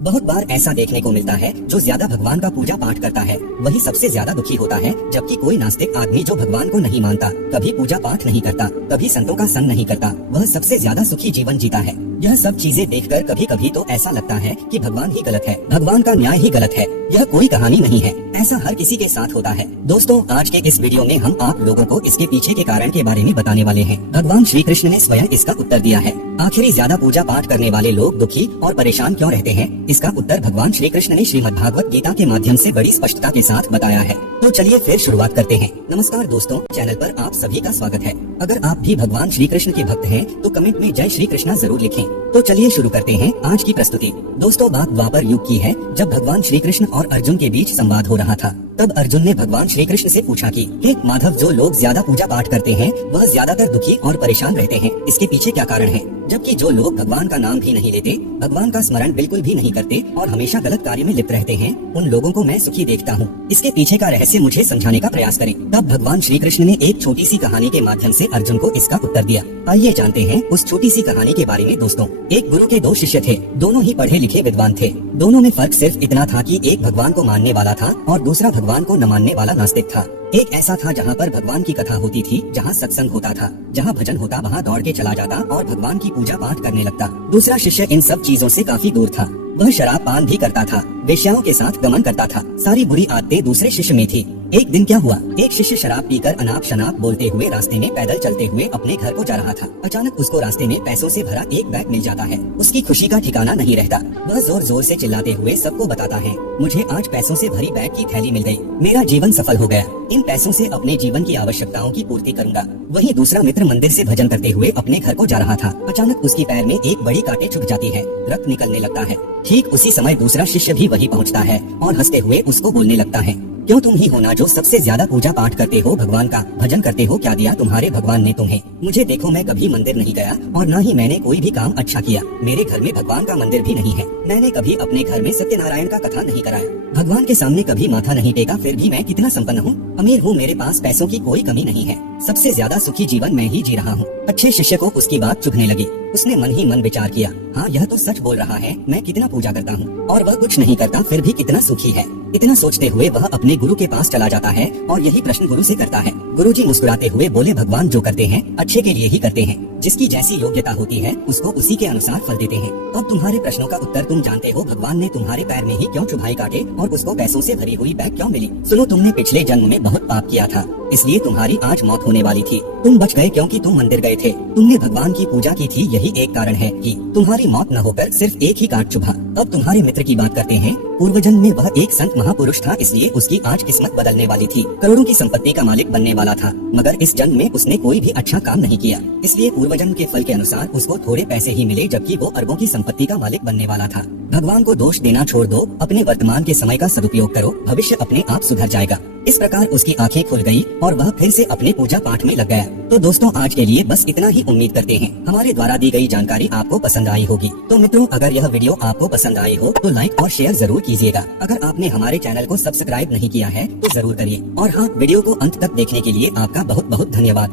बहुत बार ऐसा देखने को मिलता है जो ज्यादा भगवान का पूजा पाठ करता है वही सबसे ज्यादा दुखी होता है, जबकि कोई नास्तिक आदमी जो भगवान को नहीं मानता, कभी पूजा पाठ नहीं करता, कभी संतों का संग नहीं करता, वह सबसे ज्यादा सुखी जीवन जीता है। यह सब चीजें देखकर कभी कभी तो ऐसा लगता है कि भगवान ही गलत है, भगवान का न्याय ही गलत है। यह कोई कहानी नहीं है, ऐसा हर किसी के साथ होता है। दोस्तों, आज के इस वीडियो में हम आप लोगों को इसके पीछे के कारण के बारे में बताने वाले हैं। भगवान श्री कृष्ण ने स्वयं इसका उत्तर दिया है। आखिर ज्यादा पूजा पाठ करने वाले लोग दुखी और परेशान क्यों रहते हैं, इसका उत्तर भगवान श्री कृष्ण ने श्रीमद् भागवत गीता के माध्यम से बड़ी स्पष्टता के साथ बताया है। तो चलिए फिर शुरुआत करते हैं। नमस्कार दोस्तों, चैनल पर आप सभी का स्वागत है। अगर आप भी भगवान श्री कृष्ण के भक्त हैं तो कमेंट में जय श्री कृष्णा जरूर लिखें। तो चलिए शुरू करते हैं आज की प्रस्तुति। दोस्तों, बात द्वापर युग की है, जब भगवान श्री कृष्ण और अर्जुन के बीच संवाद हो रहा था। तब अर्जुन ने भगवान श्री कृष्ण से पूछा कि हे माधव, जो लोग ज्यादा पूजा पाठ करते हैं वह ज्यादातर दुखी और परेशान रहते हैं, इसके पीछे क्या कारण है? जबकि जो लोग भगवान का नाम भी नहीं लेते, भगवान का स्मरण बिल्कुल भी नहीं करते और हमेशा गलत कार्य में लिप्त रहते हैं, उन लोगों को मैं सुखी देखता हूँ। इसके पीछे का रहस्य मुझे समझाने का प्रयास करें। तब भगवान श्री कृष्ण ने एक छोटी सी कहानी के माध्यम से अर्जुन को इसका उत्तर दिया। आइए जानते हैं उस छोटी सी कहानी के बारे में। दोस्तों, एक गुरु के दो शिष्य थे, दोनों ही पढ़े लिखे विद्वान थे। दोनों में फर्क सिर्फ इतना था कि एक भगवान को मानने वाला था और दूसरा भगवान को न मानने वाला नास्तिक था। एक ऐसा था जहाँ पर भगवान की कथा होती थी, जहाँ सत्संग होता था, जहाँ भजन होता, वहाँ दौड़ के चला जाता और भगवान की पूजा पाठ करने लगता। दूसरा शिष्य इन सब चीजों से काफी दूर था। वह शराब पान भी करता था, वेश्याओं के साथ गमन करता था। सारी बुरी आदतें दूसरे शिष्य में थी। एक दिन क्या हुआ, एक शिष्य शराब पीकर अनाप शनाप बोलते हुए रास्ते में पैदल चलते हुए अपने घर को जा रहा था। अचानक उसको रास्ते में पैसों से भरा एक बैग मिल जाता है। उसकी खुशी का ठिकाना नहीं रहता। वह जोर जोर से चिल्लाते हुए सबको बताता है, मुझे आज पैसों से भरी बैग की थैली मिल गई, मेरा जीवन सफल हो गया, इन पैसों से अपने जीवन की आवश्यकताओं की पूर्ति करूंगा। वहीं दूसरा मित्र मंदिर से भजन करते हुए अपने घर को जा रहा था। अचानक उसकी पैर में एक बड़ी कांटे चुभ जाती है, रक्त निकलने लगता है। ठीक उसी समय दूसरा शिष्य भी वहीं पहुंचता है और हंसते हुए उसको बोलने लगता है, क्यों तुम ही हो ना जो सबसे ज्यादा पूजा पाठ करते हो, भगवान का भजन करते हो, क्या दिया तुम्हारे भगवान ने तुम्हें? मुझे देखो, मैं कभी मंदिर नहीं गया और न ही मैंने कोई भी काम अच्छा किया। मेरे घर में भगवान का मंदिर भी नहीं है। मैंने कभी अपने घर में सत्यनारायण का कथा नहीं कराया, भगवान के सामने कभी माथा नहीं टेका, फिर भी मैं कितना संपन्न हूँ, अमीर हूँ, मेरे पास पैसों की कोई कमी नहीं है, सबसे ज्यादा सुखी जीवन मैं ही जी रहा हूँ। अच्छे शिष्य को उसकी बात चुभने लगी। उसने मन ही मन विचार किया, हाँ यह तो सच बोल रहा है, मैं कितना पूजा करता हूँ और वह कुछ नहीं करता, फिर भी कितना सुखी है। इतना सोचते हुए वह अपने गुरु के पास चला जाता है और यही प्रश्न गुरु से करता है। गुरुजी मुस्कुराते हुए बोले, भगवान जो करते हैं अच्छे के लिए ही करते हैं, जिसकी जैसी योग्यता होती है उसको उसी के अनुसार फल देते हैं। अब तुम्हारे प्रश्नों का उत्तर तुम जानते हो, भगवान ने तुम्हारे पैर में ही क्यों चुभाई काटे और उसको पैसों से भरी हुई बैग क्यों मिली? सुनो, तुमने पिछले जन्म में बहुत पाप किया था, इसलिए तुम्हारी आज मौत होने वाली थी। तुम बच गए क्योंकि तुम मंदिर गए थे, तुमने भगवान की पूजा की थी, यही एक कारण है कि तुम्हारी मौत न होकर सिर्फ एक ही काट चुभा। अब तुम्हारे मित्र की बात करते हैं। पूर्व जन्म में वह एक संत महापुरुष था, इसलिए उसकी आज किस्मत बदलने वाली थी। करोड़ों की संपत्ति का मालिक बनने वाला था, मगर इस जन्म में उसने कोई भी अच्छा काम नहीं किया, इसलिए पूर्व जन्म के फल के अनुसार उसको थोड़े पैसे ही मिले, जबकि वो अरबों की संपत्ति का मालिक बनने वाला था। भगवान को दोष देना छोड़ दो, अपने वर्तमान के समय का सदुपयोग करो, भविष्य अपने आप सुधर जाएगा। इस प्रकार उसकी आंखें खुल गई और वह फिर से अपने पूजा पाठ में लग गया। तो दोस्तों, आज के लिए बस इतना ही। उम्मीद करते हैं हमारे द्वारा दी गई जानकारी आपको पसंद आई होगी। तो मित्रों, अगर यह वीडियो आपको पसंद आई हो तो लाइक और शेयर जरूर कीजिएगा। अगर आपने हमारे चैनल को सब्सक्राइब नहीं किया है तो जरूर करिए। और हाँ, वीडियो को अंत तक देखने के लिए आपका बहुत बहुत धन्यवाद।